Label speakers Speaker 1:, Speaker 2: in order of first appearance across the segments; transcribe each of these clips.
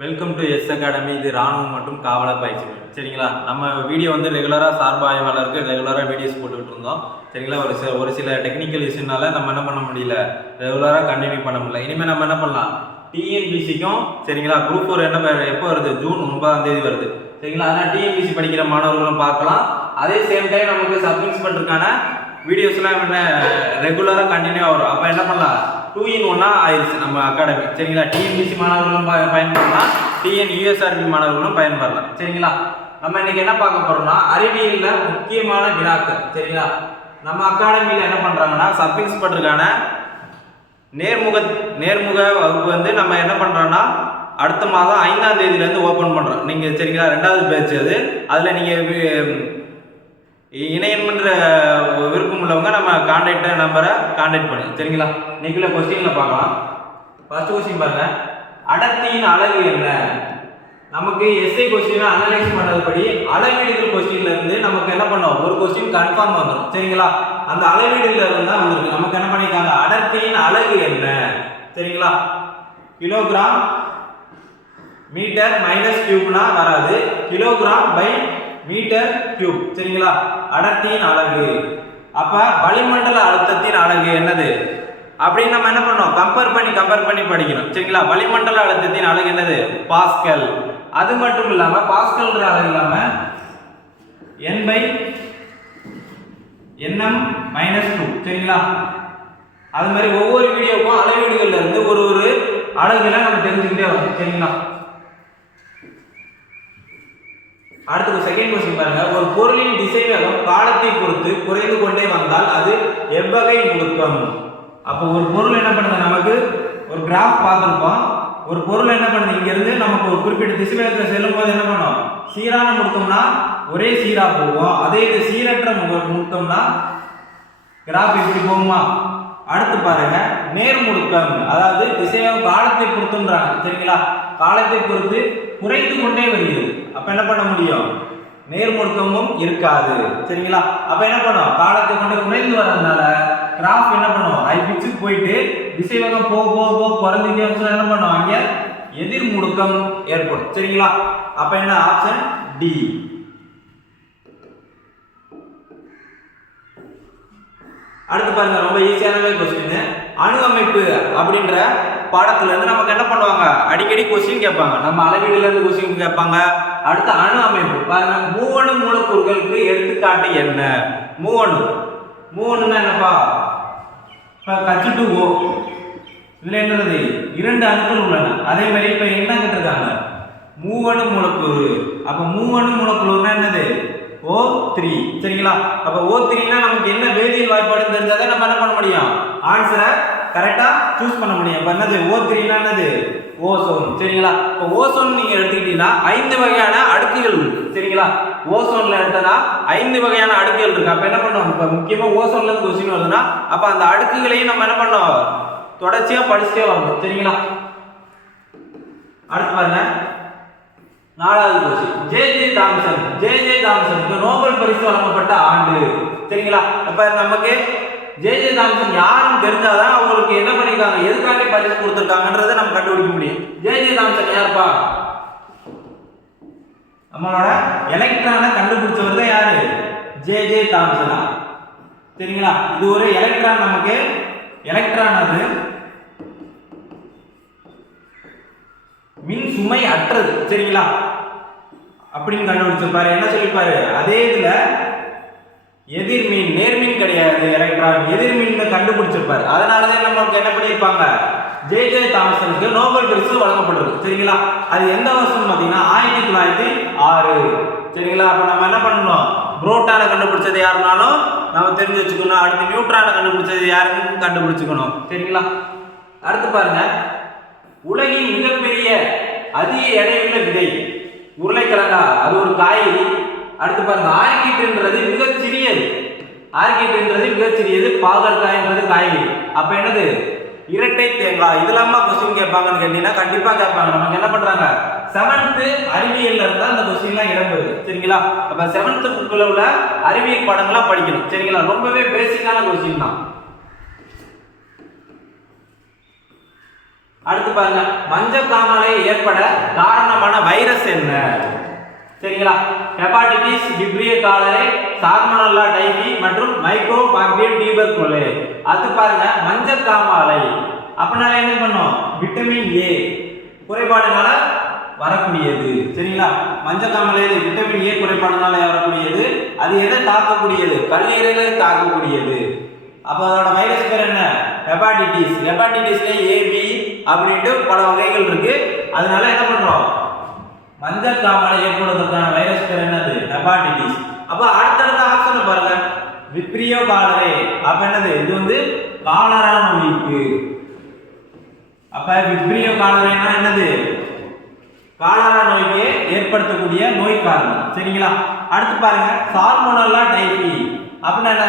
Speaker 1: Welcome to S academy இது ராணுவம் மற்றும் காவலர் பயிற்சி. சரிங்களா? நம்ம வீடியோ வந்து ரெகுலராக சார்பு ஆய்வாளருக்கு ரெகுலராக வீடியோஸ் போட்டுக்கிட்டு இருந்தோம் சரிங்களா? ஒரு சில ஒரு சில டெக்னிக்கல் இஷ்யூனால நம்ம என்ன பண்ண முடியல? ரெகுலராக கண்டினியூ பண்ண முடியல. இனிமேல் நம்ம என்ன பண்ணலாம்? டிஎன்பிசிக்கும் சரிங்களா? குரூப் ஃபோர் என்ன எப்போ வருது? ஜூன் ஒன்பதாம் தேதி வருது. சரிங்களா? அதனால் டிஎன்பிசி படிக்கிற மாணவர்களும் பார்க்கலாம். அதே சேம் டைம் நமக்கு சப் பண்ணுறதுக்கான வீடியோஸ்லாம் என்ன ரெகுலராக கண்டினியூ வரும். அப்போ என்ன பண்ணலாம்? டூ இன் ஒன்னாக ஆயிடுச்சு நம்ம அகாடமி சரிங்களா? டிஎன்பிசி மாணவர்களும் ப- பயன்படலாம். டிஎன் யூஎஸ்ஆர்பி மாணவர்களும் பயன்படலாம். சரிங்களா? நம்ம இன்னைக்கு என்ன பார்க்க போறோம்னா அறிவியலில் முக்கியமான வினாக்கள். சரிங்களா? நம்ம அகாடமியில் என்ன பண்ணுறாங்கன்னா சப் இன்ஸ்பெக்டருக்கான நேர்முக நேர்முக வகுப்பு வந்து நம்ம என்ன பண்ணுறோன்னா அடுத்த மாதம் ஐந்தாம் தேதியிலேருந்து ஓப்பன் பண்ணுறோம் நீங்கள் சரிங்களா? ரெண்டாவது பேட்ச் அது. அதில் நீங்கள் இணையமன்ற விருப்பம் உள்ளவங்க நம்ம கான்டாக்ட் நம்பரை கான்டாக்ட் பண்ணுங்க சரிங்களா? இன்னைக்குள்ள கொஸ்டினில் பார்க்கலாம். ஃபர்ஸ்ட் கொஸ்டின் பாருங்கள் அடர்த்தியின் அழகு என்ன? நமக்கு எஸ்ஐ கொஸ்டினை அனலைஸ் பண்ணதுபடி அளவீடுகள் கொஸ்டின்ல இருந்து நமக்கு என்ன பண்ணோம்? ஒரு கொஸ்டின் கன்ஃபார்ம் வந்துடும் சரிங்களா? அந்த அளவீடுல இருந்து தான் வந்துருக்கு. நமக்கு என்ன பண்ணிருக்காங்க? அடர்த்தியின் அழகு என்ன? சரிங்களா? கிலோகிராம் மீட்டர் மைனஸ் கியூப்னா வராது. கிலோகிராம் பை மீட்டர் கியூப் சரிங்களா? அடர்த்தியின் அலகு. அப்ப வளிமண்டல அழுத்தத்தின் அலகு என்னது? அப்படின்னு நம்ம என்ன பண்ணோம் கம்பேர் பண்ணி கம்பேர் பண்ணி படிக்கணும். சரிங்களா? வளிமண்டல அழுத்தத்தின் அலகு என்னது? பாஸ்கல். அது மட்டும் இல்லாம பாஸ்கல்ன்ற அலகு இல்லாம N by NM minus two சரிங்களா? அது மாதிரி ஒவ்வொரு வீடியோவுக்கும் அளவீடுகள்ல இருந்து ஒரு ஒரு அழகுலாம் நம்ம தெரிஞ்சுக்கிட்டே வரோம் சரிங்களா? அடுத்து செகண்ட் கொஸ்டின் பாருங்க. ஒரு பொருளின் திசைவேகம் காலத்தை பொறுத்து குறைந்து கொண்டே வந்தால் அது எவ்வகை முடுக்கம்? அப்போ ஒரு பொருள் என்ன பண்ணுது நமக்கு? ஒரு கிராஃப் பார்த்துருப்போம். ஒரு பொருள் என்ன பண்ணுது? இங்கிருந்து நமக்கு ஒரு குறிப்பிட்ட திசைவேகத்தில் செல்லும் போது என்ன பண்ணும்? சீரான முடுக்கம்னா ஒரே சீரா போகும். அதே இது சீரற்ற முடுக்கம்னா கிராஃப் இப்படி போகுமா? அடுத்து பாருங்க. நேர் முடுக்கம். அதாவது திசைவேகம் காலத்தை பொறுத்துன்றாங்க. சரிங்களா? காலத்தை பொறுத்து குறைந்து கொண்டே வருகிறது. அப்ப என்ன பண்ண முடியும்? நேர்முடுக்கமும் இருக்காது. சரிங்களா? அப்ப என்ன பண்ணும்? காலத்தை கொண்டு குறைந்து வர்றதுனால கிராஃப் என்ன பண்ணுவோம் ஐ பிச்சுக்கு போயிட்டு திசைவேகம் போக போக போக குறைஞ்சிட்டே வந்துச்சுன்னா என்ன பண்ணுவோம் அங்கே எதிர் முடுக்கம் ஏற்படும். சரிங்களா? அப்ப என்ன? ஆப்ஷன் டி அடுத்து பாருங்க ரொம்ப ஈஸியான கொஸ்டின் அணு அமைப்பு அப்படின்ற பாடத்துலேருந்து நமக்கு என்ன பண்ணுவாங்க? அடிக்கடி கொஸ்டின் கேட்பாங்க. நம்ம அளவீடுலேருந்து கொஸ்டின் கேட்பாங்க. அடுத்து அணு அமைப்பு. பாருங்க மூவணு மூலக்கூறுகளுக்கு எடுத்துக்காட்டு என்ன? மூவணு. மூவணுன்னா என்னப்பா? இப்போ கச்சு டூ ஓ. இதில் என்னது? இரண்டு அணுக்கள் உள்ளன. அதே மாதிரி இப்போ என்ன கேட்டிருக்காங்க? மூவணு மூலக்கூறு. அப்போ மூவணு மூலக்கூறுனா என்னது? ஓ த்ரீ சரிங்களா? அப்போ ஓ த்ரீனா நமக்கு என்ன வேதியியல் வாய்ப்பாடு தெரிஞ்சாதான் நம்ம என்ன பண்ண முடியும்? ஆன்சரை கரெக்டாக சூஸ் பண்ண முடியும். இப்போ என்னது? ஓ த்ரீனா என்னது? ஓசோன் சரிங்களா? இப்போ ஓசோன் நீங்கள் எடுத்துக்கிட்டீங்கன்னா ஐந்து வகையான அடுக்குகள் சரிங்களா? ஓசோனில் எடுத்தனா ஐந்து வகையான அடுக்குகள் இருக்குது அப்போ என்ன பண்ணுவோம்? இப்போ முக்கியமாக ஓசோன்லேருந்து கொஸ்டின் வருதுன்னா அப்போ அந்த அடுக்குகளையும் நம்ம என்ன பண்ணோம் தொடர்ச்சியாக படிச்சுட்டே வரணும். சரிங்களா? அடுத்து பாருங்க. நாலாவது question J J Thomson J J தாம்சனுக்கு Nobel பரிசு வழங்கப்பட்ட ஆண்டு. சரிங்களா? அப்போ நமக்கு ஜே ஜே தாம்சன் யாருன்னு தெரிஞ்சாதான் அவங்களுக்கு என்ன பண்ணிருக்காங்க? எதுக்காண்டி பரிசு கொடுத்துருக்காங்கன்றதை நம்ம கண்டுபிடிக்க முடியும். ஜே ஜே தாம்சன் யாருப்பா? நம்மளோட எலக்ட்ரானை கண்டுபிடிச்சவர் தான் யாரு? ஜே ஜே தாம்சனா சரிங்களா? இது ஒரு எலக்ட்ரான் நமக்கு. எலக்ட்ரான் அது மின் சுமை அற்றது. சரிங்களா? அப்படின்னு கண்டுபிடிச்சிருப்பாரு. என்ன சொல்லிருப்பாரு? அதே இதுல எதிர்மின் நேர்மின் கிடையாது எலக்ட்ரான். எதிர்மின் கண்டுபிடிச்சிருப்பாரு. அதனாலதான் நமக்கு என்ன பண்ணியிருப்பாங்க? ஜே ஜே தாமசனுக்கு நோபல் பரிசு வழங்கப்பட்டிருக்கு சரிங்களா? அது எந்த வருஷம் பார்த்தீங்கன்னா ஆயிரத்தி தொள்ளாயிரத்தி ஆறு. சரிங்களா? அப்ப நம்ம என்ன பண்ணணும்? புரோட்டானை கண்டுபிடிச்சது யாருனாலும் நம்ம தெரிஞ்சு வச்சுக்கணும். அடுத்து நியூட்ரானை கண்டுபிடிச்சது யாருன்னு கண்டுபிடிச்சுக்கணும். சரிங்களா? அடுத்து பாருங்க. உலகின் மிகப்பெரிய அதிக எடையுள்ள விதை. உருளைக்கிழங்கா. அது ஒரு காய் அடுத்து பாருங்க ஆர்கிட்ன்றது மிகச் சிறியது. ஆர்கிட்ன்றது மிகச் சிறியது பாகற்காய்ன்றது காய்கறி. அப்ப என்னது? இரட்டை தேங்காய். இது கொஸ்டின் கேட்பாங்கன்னு கேட்டீங்கன்னா கண்டிப்பா கேட்பாங்க. நமக்கு என்ன பண்றாங்க? செவன்த் அறிவியல்ல இருந்தா அந்த கொஸ்டின்லாம் இடம்பெறுது. சரிங்களா? அப்ப செவன்த் புக்கில் உள்ள அறிவியல் பாடங்கள்லாம் படிக்கணும். சரிங்களா? ரொம்பவே பேசிக்கான கொஸ்டின் தான். அடுத்து பாருங்க மஞ்சக்காமலை ஏற்பட காரணமான வைரஸ் என்ன? சரிங்களா? ஹெபாட்டிட்டிஸ் டிப்ரிய காலரை சால்மனல்லா டைபி மற்றும் மைக்ரோ பாக்டீரியம் டியூபர்குலே அது பாருங்க மஞ்சள் காமாலை. அப்படினால என்ன பண்ணும்? விட்டமின் ஏ குறைபாடுனால வரக்கூடியது. சரிங்களா? மஞ்சள் மஞ்சக்காமலை விட்டமின் ஏ குறைபாடுனால வரக்கூடியது. அது எதை தாக்கக்கூடியது? கல்லீரலை தாக்கக்கூடியது. அப்போ அதோட வைரஸ் பேர் என்ன? ஹெபாட்டிட்டிஸ் ஹெபாட்டிட்டிஸ்ல ஏபி அப்படின்ட்டு பல வகைகள் இருக்கு. அதனால என்ன பண்றோம்? மஞ்சள் காமாலை ஏற்படுவதற்கான வைரஸ் பேர் என்னது? ஹெபாட்டிட்டிஸ் அப்போ அடுத்தடுத்த ஆப்ஷன் பாருங்க. விப்ரியோ காலரே அப்ப என்னது? இது வந்து காலரா நோய்க்கு அப்ப விப்ரியோ காலரேனா என்னது? காலரா நோய்க்கு ஏற்படுத்தக்கூடிய நோய் காரணம். சரிங்களா? அடுத்து பாருங்க. சால்மோனல்லா டைபி அப்படின்னா என்ன?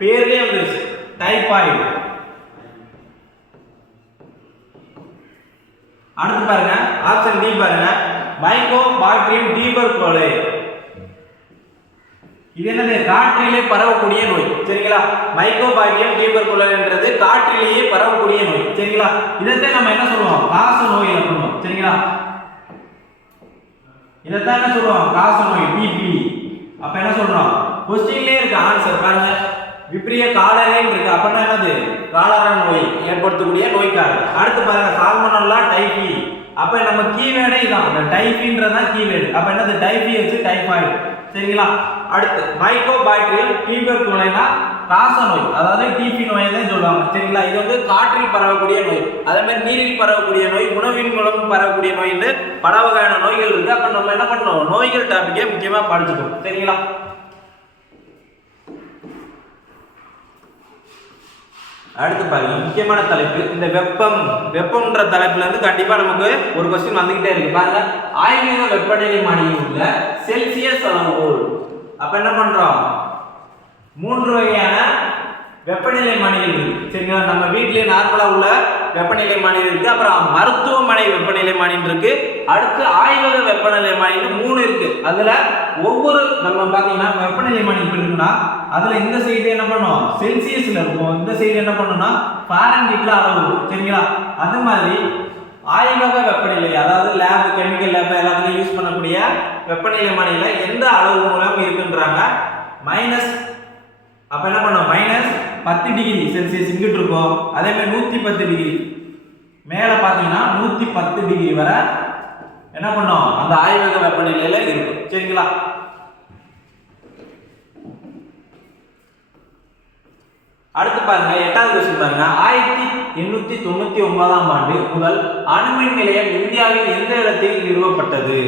Speaker 1: பேர்லேயே வந்துருச்சு. டைபாய்டு அடுத்து பாருங்க. ஆப்ஷன் டி பாருங்க. மைக்கோ பாக்டீரியம் டீபர் கோலு இது என்னது? காற்றிலே பரவக்கூடிய நோய். சரிங்களா? மைக்கோ பாக்டீரியம் டீபர் என்றது காற்றிலேயே பரவக்கூடிய நோய். சரிங்களா? இதைத்தான் நம்ம என்ன சொல்லுவோம்? காச நோய் சொல்லுவோம். சரிங்களா? இதைத்தான் என்ன சொல்லுவோம்? காச நோய் பிபி அப்ப என்ன சொல்றோம்? கொஸ்டின்லயே இருக்கு ஆன்சர் பாருங்க. விப்ரிய காலரேன்னு இருக்கு. அப்படின்னா என்னது? காலரா நோய். ஏற்படுத்தக்கூடிய நோய்க்காரர் அடுத்து பாருங்க சால்மனல்லா டைபி அப்ப நம்ம கீவேர்டே இதான். இந்த டைபின்றதான் கீவேர்டு அப்ப என்னது? டைபி வச்சு டைபாய்டு சரிங்களா? அடுத்து மைக்கோபாக்டீரியல் டீபர் குலைனா காச நோய் அதாவது டிபி நோய் தான் சொல்லுவாங்க. சரிங்களா? இது வந்து காற்றில் பரவக்கூடிய நோய். அதே மாதிரி நீரில் பரவக்கூடிய நோய் உணவின் மூலம் பரவக்கூடிய நோய்னு பல வகையான நோய்கள் இருக்கு. அப்ப நம்ம என்ன பண்ணணும்? நோய்கள் டாபிக்கே முக்கியமா படிச்சுக்கணும். சரிங்களா? அடுத்து பாருங்க முக்கியமான தலைப்பு இந்த வெப்பம் வெப்பம்ன்ற தலைப்புல இருந்து கண்டிப்பா நமக்கு ஒரு கொஸ்டின் வந்துகிட்டே இருக்கு. பாருங்க ஆய்வக வெப்பநிலை மாடியில் உள்ள செல்சியஸ் அளவுகோல். அப்ப என்ன பண்றோம்? மூன்று வகையான வெப்பநிலை மானிகள் இருக்கு. சரிங்களா? நம்ம வீட்டிலே நார்மலா உள்ள வெப்பநிலை மானிகள் இருக்கு. அப்புறம் மருத்துவமனை வெப்பநிலை மானியம் இருக்கு. அடுத்து ஆய்வக வெப்பநிலை மானியம் மூணு இருக்கு. அதுல ஒவ்வொரு நம்ம பாத்தீங்கன்னா வெப்பநிலை மானியம் இருக்குன்னா அதுல இந்த சைடு என்ன பண்ணும்? செல்சியஸ்ல இருக்கும். இந்த சைடு என்ன பண்ணும்னா ஃபாரன்ஹீட்ல அளவு சரிங்களா? அது மாதிரி ஆய்வக வெப்பநிலை அதாவது லேப் கெமிக்கல் லேப் எல்லாத்துலையும் யூஸ் பண்ணக்கூடிய வெப்பநிலை மானியில எந்த அளவு மூலம் இருக்குன்றாங்க? மைனஸ் அப்ப என்ன பண்ணும்? மைனஸ் பத்து டிகிரி செல்சியஸ் இங்கிட்டு இருக்கும். அதே மாதிரி நூத்தி பத்து டிகிரி மேல பாத்தீங்கன்னா நூத்தி பத்து டிகிரி வரை என்ன பண்ணும்? அந்த ஆய்வக வெப்பநிலையில இருக்கும். சரிங்களா? அடுத்து பாருங்க எட்டாவது கொஸ்டின் பாருங்க. ஆயிரத்தி எண்ணூத்தி தொண்ணூத்தி ஒன்பதாம் ஆண்டு முதல் அணுமின் நிலையம் இந்தியாவில் எந்த இடத்தில் நிறுவப்பட்டது?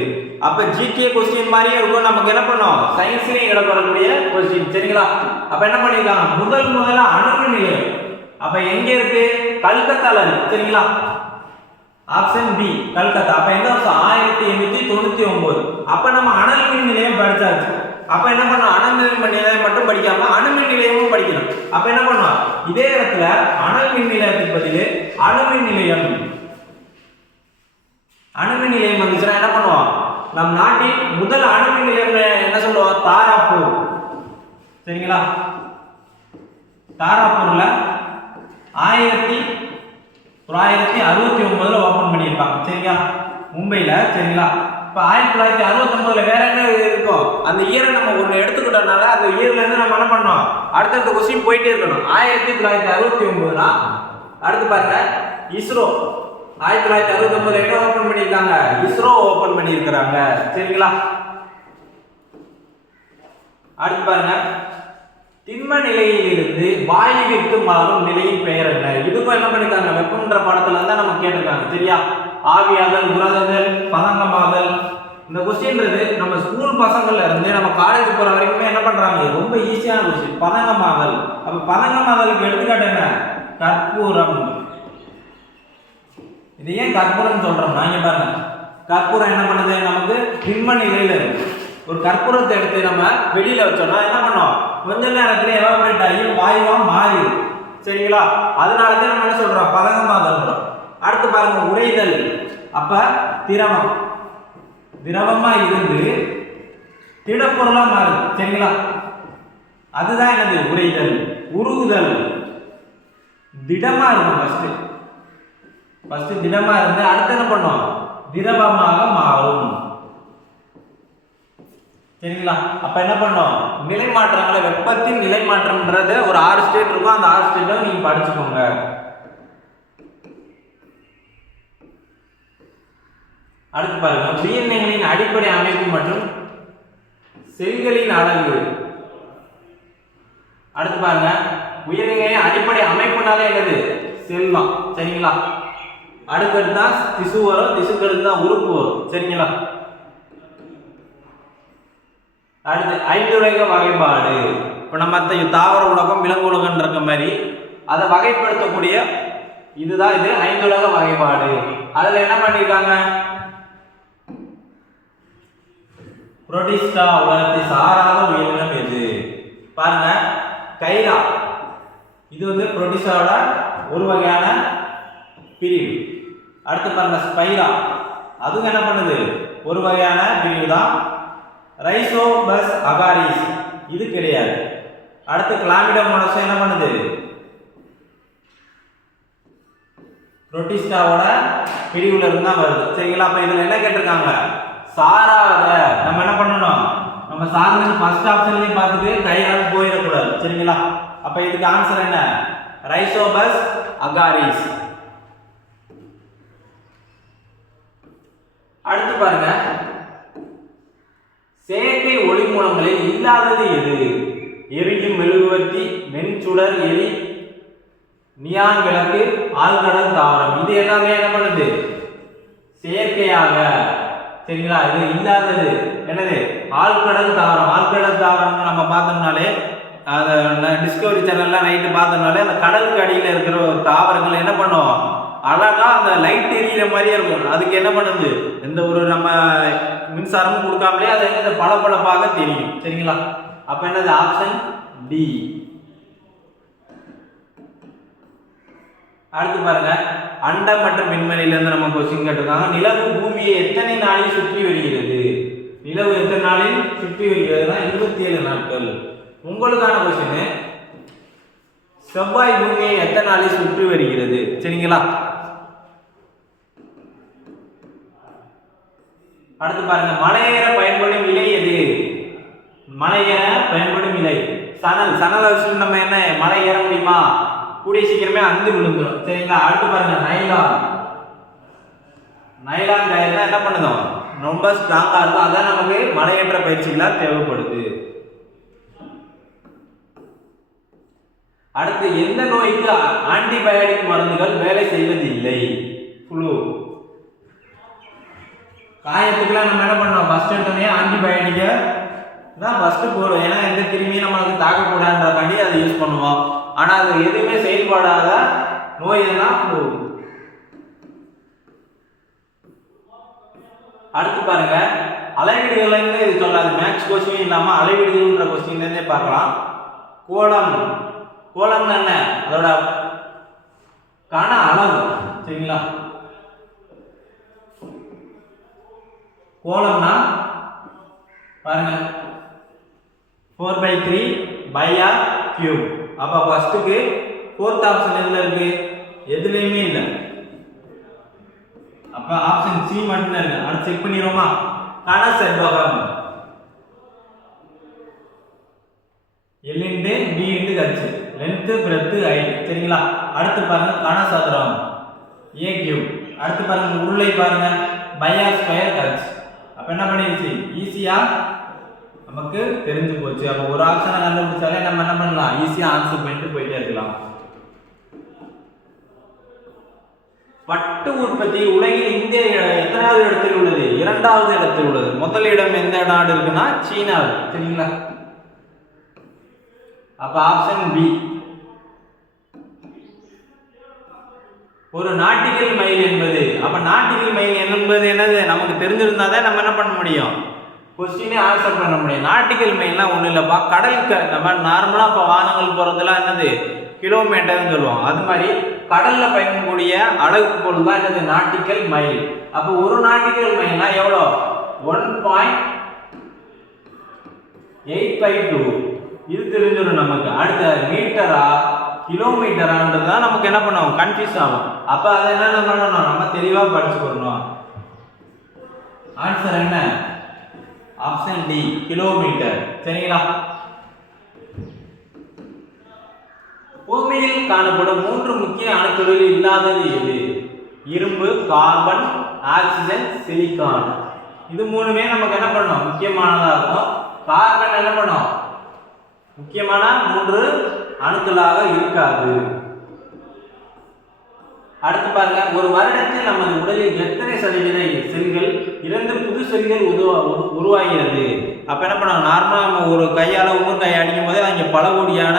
Speaker 1: அப்ப ஜிகே கொஸ்டின் மாதிரியே இருக்கும். நமக்கு என்ன பண்ணோம்? சயின்ஸ்லயும் இடப்படக்கூடிய கொஸ்டின் சரிங்களா? அப்ப என்ன பண்ணிருக்காங்க? முதல் முதல்ல அணுமின் நிலையம். அப்ப எங்க இருக்கு? கல்கத்தால இருக்கு. சரிங்களா? Option B Calcutta. அப்ப எந்த வருஷம்? ஆயிரத்தி எண்ணூத்தி தொண்ணூத்தி ஒன்பது. அப்ப நம்ம அனல் மின் நிலையம் படிச்சாச்சு. அப்ப என்ன பண்ணோம்? அனல் மின் நிலையம் மட்டும் படிக்காம அணுமின் நிலையமும் படிக்கணும். அப்ப என்ன பண்ணலாம் இதே இடத்துல அனல் மின் நிலையத்துக்கு பதில் அணுமின் நிலையம். அணுமின் நிலையம் வந்துச்சுன்னா என்ன பண்ணுவோம்? நம் நாட்டின் முதல் அணுமின் நிலையம் என்ன சொல்லுவோம்? தாராப்பூர். சரிங்களா? தாராப்பூர்ல ஆயிரத்தி தொள்ளாயிரத்தி அறுபத்தி ஒன்பதுல ஓபன் பண்ணியிருப்பாங்க. சரிங்களா? மும்பையில சரிங்களா? இப்போ ஆயிரத்தி தொள்ளாயிரத்தி அறுபத்தொன்பதுல வேற என்ன இருக்கும்? அந்த இயரை நம்ம ஒன்று எடுத்துக்கிட்டோம்னால அந்த இயர்ல இருந்து நம்ம என்ன பண்ணோம் அடுத்தடுத்த கொஸ்டின் போயிட்டே இருக்கணும். ஆயிரத்தி தொள்ளாயிரத்தி அறுபத்தி ஒன்பதுனா அடுத்து பாருங்க. இஸ்ரோ. ஆயிரத்தி தொள்ளாயிரத்தி அறுபத்தொம்போது என்ன ஓப்பன் பண்ணியிருக்காங்க? இஸ்ரோ ஓப்பன் பண்ணியிருக்கிறாங்க. சரிங்களா? அடுத்து பாருங்க. திண்ம நிலையிலிருந்து வாயுவிற்கு மாறும் நிலையின் பெயர் என்ன? இதுக்கும் என்ன பண்ணிருக்காங்க? வெப்பம்ன்ற படத்துல இருந்தா நம்ம கேட்டிருக்காங்க. சரியா? ஆவியாதல் உலகுதல் பதங்கமாதல் இந்த கொஸ்டின்றது நம்ம ஸ்கூல் பசங்கள்ல இருந்து நம்ம காலேஜ் போற வரைக்குமே என்ன பண்றாங்க? ரொம்ப ஈஸியான கொஸ்டின் பதங்கமாதல் அப்ப பதங்கமாதலுக்கு எடுத்துக்காட்டு என்ன? கற்பூரம். இது ஏன் கற்பூரம் சொல்றோம்னா இங்க பாருங்க. கற்பூரம் என்ன பண்ணுது? நமக்கு திண்ம நிலையில இருக்கு. ஒரு கற்பூரத்தை எடுத்து நம்ம வெளியில வச்சோம்னா என்ன பண்ணோம்? கொஞ்ச நேரத்துல எவாபரேட் ஆகி வாயுவா மாறிடும். சரிங்களா? அதனால தான் நம்ம என்ன சொல்றோம்? பதங்கமாதல் அடுத்து பாருங்க உறைதல் அப்ப திரவம். திரவமா இருந்து திடப்பொருளா மாறும் சரிங்களா? அதுதான் என்னது உறைதல் உருகுதல். திடமா இருக்கும் ஃபர்ஸ்ட் ஃபர்ஸ்ட் திடமா இருந்து அடுத்து என்ன பண்ணும்? திரவமாக மாறும். சரிங்களா? அப்ப என்ன பண்ணோம்? நிலை மாற்றங்களை வெப்பத்தின் நிலை மாற்றம்ன்றது ஒரு ஆறு ஸ்டேட் இருக்கும். அந்த ஆறு ஸ்டேட்டும் நீங்க படிச்சுக்கோங்க. அடுத்து பாருங்க. உயிரினங்களின் அடிப்படை அமைப்பு மற்றும் செல்களின் அளவு அடுத்து பாருங்க. உயிரினங்களின் அடிப்படை அமைப்புனாலே என்னது? செல் தான் சரிங்களா? அடுத்தது தான் திசு வரும் திசுக்கடுத்து தான் உறுப்பு வரும். சரிங்களா? அடுத்து ஐந்துலக வகைப்பாடு. இப்போ நம்ம மத்த தாவர உலகம் விலங்கு உலகம்ன்ற மாதிரி அதை வகைப்படுத்தக்கூடிய இதுதான் இது ஐந்துலக வகைப்பாடு. அதில் என்ன பண்ணியிருக்காங்க புரோட்டிஸ்டா உலகத்தை சாராத உயிரினம் எது பாருங்க கைரா. இது வந்து புரோட்டிஸ்டாவோட ஒரு வகையான பிரிவு. அடுத்து பாருங்க ஸ்பைரா. அதுவும் என்ன பண்ணுது? ஒரு வகையான பிரிவு தான். ரைசோபஸ் அகாரிஸ். இது கிடையாது. அடுத்து கிளாமிடோமோனஸ் என்ன பண்ணுது? புரோட்டிஸ்டாவோட பிரிவுல இருந்து தான் வருது. சரிங்களா? அப்ப இதுல என்ன கேட்டிருக்காங்க? சாராத. நம்ம என்ன பண்ணணும்? நம்ம சார்ந்து ஃபர்ஸ்ட் ஆப்ஷன்லையும் பார்த்துட்டு கையால் போயிடக்கூடாது. சரிங்களா? அப்ப இதுக்கு ஆன்சர் என்ன? ரைசோபஸ் அகாரிஸ். அடுத்து பாருங்க. செயற்கை ஒளி மூலங்களில் இல்லாதது எது? எரியும் மெழுகுவர்த்தி மென்சுடர் எரி நியான் விளக்கு ஆழ்கடல் தாவரம். இது எல்லாமே என்ன பண்ணுது? செயற்கையாக. சரிங்களா? இது இல்லாதது. என்னது? ஆழ்கடல் தாவரம். ஆழ்கடல் தாவரம் நம்ம பார்த்தோம்னாலே அதை டிஸ்கவரி சேனல்லாம் நைட்டு பார்த்தோம்னாலே அந்த கடலுக்கு அடியில் இருக்கிற ஒரு தாவரங்கள் என்ன பண்ணும்? அழகாக அந்த லைட் எரியிற மாதிரியே இருக்கும். அதுக்கு என்ன பண்ணுது? எந்த ஒரு நம்ம மின்சாரமும் கொடுக்காமலே அது என்னது? பளபளப்பாக தெரியும். சரிங்களா? அப்போ என்னது? ஆப்ஷன் டி அடுத்து பாருங்கள் அண்டம் மற்றும் விண்வெளியில நம்ம கொஸ்டின் கேட்டிருக்காங்க நிலவு பூமியை எத்தனை நாளில் சுற்றி வருகிறது? நிலவு எத்தனை நாளில் சுற்றி வருகிறதுனா இருபத்தி ஏழு நாட்கள். உங்களுக்கான கொஸ்டின் செவ்வாய் பூமியை எத்தனை நாளில் சுற்றி வருகிறது? சரிங்களா? அடுத்து பாருங்க மலையேற பயன்படும் இலை எது? மலையேற பயன்படும் இலை. சணல். சணலை வச்சு நம்ம என்ன மலை ஏற முடியுமா? கூடிய சீக்கிரமே அந்து விழுந்துடும் சரிங்களா? அடுத்து பாருங்க நைலான் நைலான் கயிறு தான் என்ன பண்ணுதோம் ரொம்ப ஸ்ட்ராங்கா இருக்கும் அதான் நமக்கு மலையேற்ற பயிற்சிகளாக தேவைப்படுது. அடுத்து எந்த நோய்க்கு ஆன்டிபயோட்டிக் மருந்துகள் வேலை செய்வதில்லை? ஃப்ளூ காயத்துக்குலாம் நம்ம என்ன பண்ணோம் ஃபர்ஸ்ட் எடுத்தோடனே ஆன்டிபயோட்டிக்கை தான் ஃபஸ்ட்டு போடுவோம் ஏன்னா எந்த கிருமியும் நம்மளுக்கு தாக்கக்கூடாதுன்றக்காண்டி அதை யூஸ் பண்ணுவோம். ஆனால் அது எதுவுமே செயல்படாத நோய் போகும். அடுத்து பாருங்க அளவீடுகள்லேருந்து இது சொல்லாது. மேக்ஸ் கொஸ்டின் இல்லாமல் அளவீடுகள்ன்ற கொஸ்டின்லேருந்தே பார்க்கலாம். கோலம் கோலம்னு என்ன? அதோட கன அளவு சரிங்களா? கோலம்னா பாருங்க four by three pi R cube அப்போ ஃபர்ஸ்ட்டுக்கு ஃபோர்த் ஆப்ஷன் எதில் இருக்கு? எதுலேயுமே இல்லை. அப்போ ஆப்ஷன் சி மட்டும் தான் இருக்கு. அடுத்து செக் பண்ணிடுவோமா? கன செவ்வகம். L into B into H length breadth height சரிங்களா? அடுத்து பாருங்க கனசதுரம் ஏ கியூப் அடுத்து பாருங்க உருளை பாருங்க. பைஆர் ஸ்கொயர் ஹச் அப்போ என்ன பண்ணிருச்சு ஈஸியாக நமக்கு தெரிஞ்சு போச்சு. அப்ப ஒரு ஆப்ஷனை கண்டுபிடிச்சாலே நம்ம என்ன பண்ணலாம்? ஈஸியா ஆன்சர் பண்ணிட்டு போயிட்டே இருக்கலாம். பட்டு உற்பத்தி உலகில் இந்திய எத்தனாவது இடத்தில் உள்ளது? இரண்டாவது இடத்தில் உள்ளது. முதல் இடம் எந்த நாடு இருக்குன்னா சீனா. சரிங்களா? அப்ப ஆப்ஷன் பி ஒரு நாட்டிகள் மைல் என்பது. அப்ப நாட்டிகள் மைல் என்பது என்னது? நமக்கு தெரிஞ்சிருந்தா தான் நம்ம என்ன பண்ண முடியும்? கொஸ்டினே ஆன்சர் பண்ண முடியும். நாட்டிக்கல் மைல்லாம் ஒன்றும் இல்லைப்பா. கடலுக்கு நம்ம நார்மலாக இப்போ வானங்கள் போகிறதுலாம் என்னது? கிலோமீட்டர்னு சொல்லுவோம் அது மாதிரி கடலில் பயணக்கூடிய அழகு பொருள் தான் என்னது? நாட்டிக்கல் மைல் அப்போ ஒரு நாட்டிக்கல் மைல்னா எவ்வளோ? One point eight five two இது தெரிஞ்சிடும் நமக்கு. அடுத்த மீட்டரா கிலோமீட்டரான்றது தான் நமக்கு என்ன பண்ணுவோம் கன்ஃபியூஸ் ஆகும். அப்போ அதை என்ன பண்ணணும்? நம்ம தெளிவாக படிச்சுக்கணும். ஆன்சர் என்ன? ஆப்ஷன் டி கிலோமீட்டர் சரிங்களா? பூமியில் காணப்படும் மூன்று முக்கிய அணுக்களில் இல்லாதது எது? இரும்பு கார்பன் ஆக்சிஜன் சிலிக்கான். இது மூணுமே நமக்கு என்ன பண்ணணும்? முக்கியமானதாக இருக்கும் கார்பன் என்ன பண்ணும் முக்கியமான மூன்று அணுக்களாக இருக்காது. அடுத்து பாருங்க ஒரு வருடத்தில் நமது உடலில் எத்தனை சதவீத செல்கள் இரண்டு புது செல்கள் உருவா உருவாகிறது? அப்ப என்ன பண்ணுவோம் நார்மலா நம்ம ஒரு கையால இன்னொரு கை அடிக்கும் போதே அங்கே பல கோடியான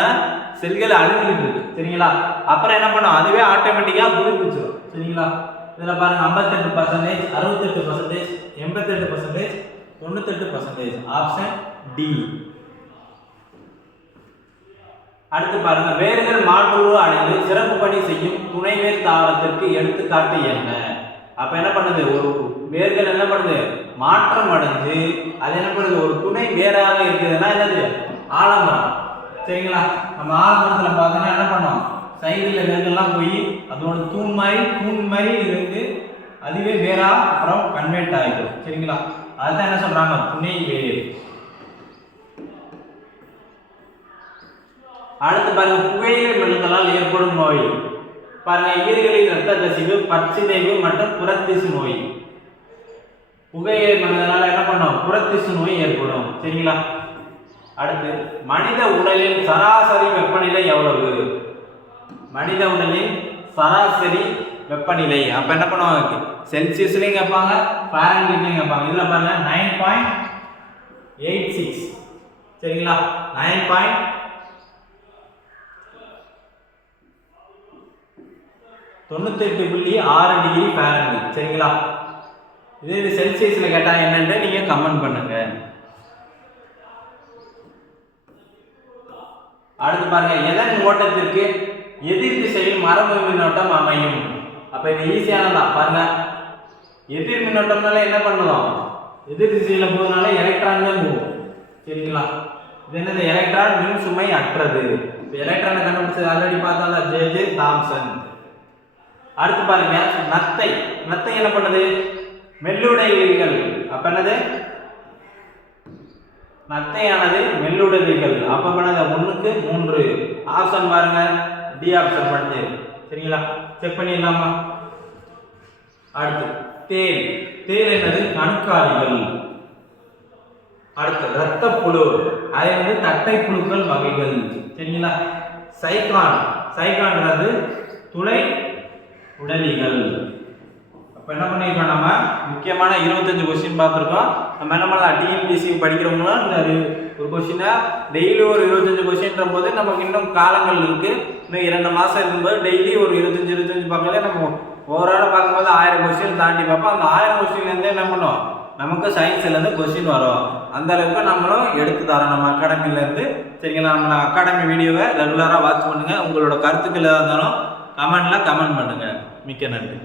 Speaker 1: செல்கள் அழிஞ்சிட்டு இருக்கு. சரிங்களா? அப்புறம் என்ன பண்ணும் அதுவே ஆட்டோமேட்டிக்கா புதுப்பிச்சிடும் சரிங்களா? இதுல பாருங்க ஐம்பத்தெட்டு பர்சன்டேஜ் அறுபத்தெட்டு பர்சன்டேஜ் எண்பத்தெட்டு பர்சன்டேஜ் தொண்ணூத்தெட்டு பர்சன்டேஜ் ஆப்ஷன் டி அடுத்து பாருங்க வேர்கள் மாற்றுரு அடைந்து சிறப்பு பணி செய்யும் துணைவேர் தாவரத்திற்கு எடுத்துக்காட்டு என்ன? அப்ப என்ன பண்ணுது? ஒரு வேர்கள் என்ன பண்ணுது? மாற்றம் அடைஞ்சு அது என்ன பண்ணுது? ஒரு துணை வேறாக இருக்குதுன்னா என்னது? ஆலமரம். சரிங்களா? நம்ம ஆலமரத்துல பார்த்தோம்னா என்ன பண்ணோம்? சைடுல வேர்கள்லாம் போய் அதோட தூண் மாதிரி தூண் மாதிரி இருந்து அதுவே வேறா அப்புறம் கன்வெர்ட் ஆகிடும் சரிங்களா? அதுதான் என்ன சொல்றாங்க? துணை வேர் அடுத்து பாருங்க புகையிலை மெழுங்கலால் ஏற்படும் நோய். பாருங்க ஈறுகளில் இரத்த கசிவு பச்சிதைவு மற்றும் புறத்திசு நோய். புகையிலை மெழுங்கலால் என்ன பண்ணும்? புறத்திசு நோய் ஏற்படும். சரிங்களா? அடுத்து மனித உடலின் சராசரி வெப்பநிலை எவ்வளவு? மனித உடலின் சராசரி வெப்பநிலை. அப்ப என்ன பண்ணுவாங்க? செல்சியஸ்லையும் கேட்பாங்க ஃபாரன்ஹீட்லையும் கேட்பாங்க. இதில் பாருங்க நைன் பாயிண்ட் எயிட் சிக்ஸ் சரிங்களா? நைன் பாயிண்ட் தொண்ணூத்தெட்டு புள்ளி ஆறு டிகிரி ஃபாரன்ஹீட் சரிங்களா? இதே இது செல்சியஸில் கேட்டால் என்னென்று நீங்கள் கமெண்ட் பண்ணுங்க. அடுத்து பாருங்க எதன் ஓட்டத்திற்கு எதிர் திசையில் மரபு மின்னோட்டம் அமையும்? அப்போ இது ஈஸியானதா? பாருங்க. எதிர் மின்னோட்டம்னால என்ன பண்ணுவோம் எதிர் திசையில் போகிறதுனால எலக்ட்ரான் தான் போகும். சரிங்களா? இது என்னது? எலக்ட்ரான் மின் சுமை அற்றது. எலக்ட்ரானை கண்டுபிடிச்சது ஆல்ரெடி பார்த்தாலும் ஜே ஜே தாம்சன் அடுத்து பாருங்க நத்தை. நத்தை என்ன பண்ணுது? மெல்லுடைகள் அப்ப என்னது? நத்தையானது மெல்லுடலிகள் அப்ப பண்ணது ஒண்ணுக்கு மூன்று. ஆப்ஷன் பாருங்க. டி ஆப்ஷன் பண்ணுது சரிங்களா? செக் பண்ணிடலாமா? அடுத்து தேல் தேல் என்னது? கணுக்காலிகள். அடுத்து ரத்த புழு வந்து தட்டை புழுக்கள் வகைகள். சரிங்களா? சைக்கான் சைக்கான்றது துளை உடலிகள். அப்போ என்ன பண்ணியிருக்கோம் நம்ம? முக்கியமான இருபத்தஞ்சு கொஸ்டின் பார்த்துருக்கோம். நம்ம என்ன பண்ணலாம்? டிஎன்பிசி படிக்கிறவங்களும் இந்த ஒரு- ஒரு கொஸ்டினை டெய்லி ஒரு இருபத்தஞ்சு கொஸ்டின்ற போது நமக்கு இன்னும் காலங்கள் இருக்குது இன்னும் இரண்டு மாதம் இருக்கும்போது டெய்லி ஒரு இருபத்தஞ்சு இருபத்தஞ்சு பார்க்கல நம்ம ஓவரால் பார்க்கும்போது ஆயிரம் கொஸ்டின் தாண்டி பார்ப்போம். அந்த ஆயிரம் கொஸ்டின்லேருந்து என்ன பண்ணுவோம்? நமக்கு சயின்ஸ்லேருந்து கொஸ்டின் வரும். அந்த அளவுக்கு நம்மளும் எடுத்து தரோம் நம்ம அகாடமிலேருந்து சரிங்களா? நம்ம அகாடமி வீடியோவை ரெகுலராக வாட்ச் பண்ணுங்கள் உங்களோட கருத்துக்கள் எதாக இருந்தாலும் கமெண்ட்லாம் கமெண்ட் பண்ணுங்கள் மிக்க நன்றி.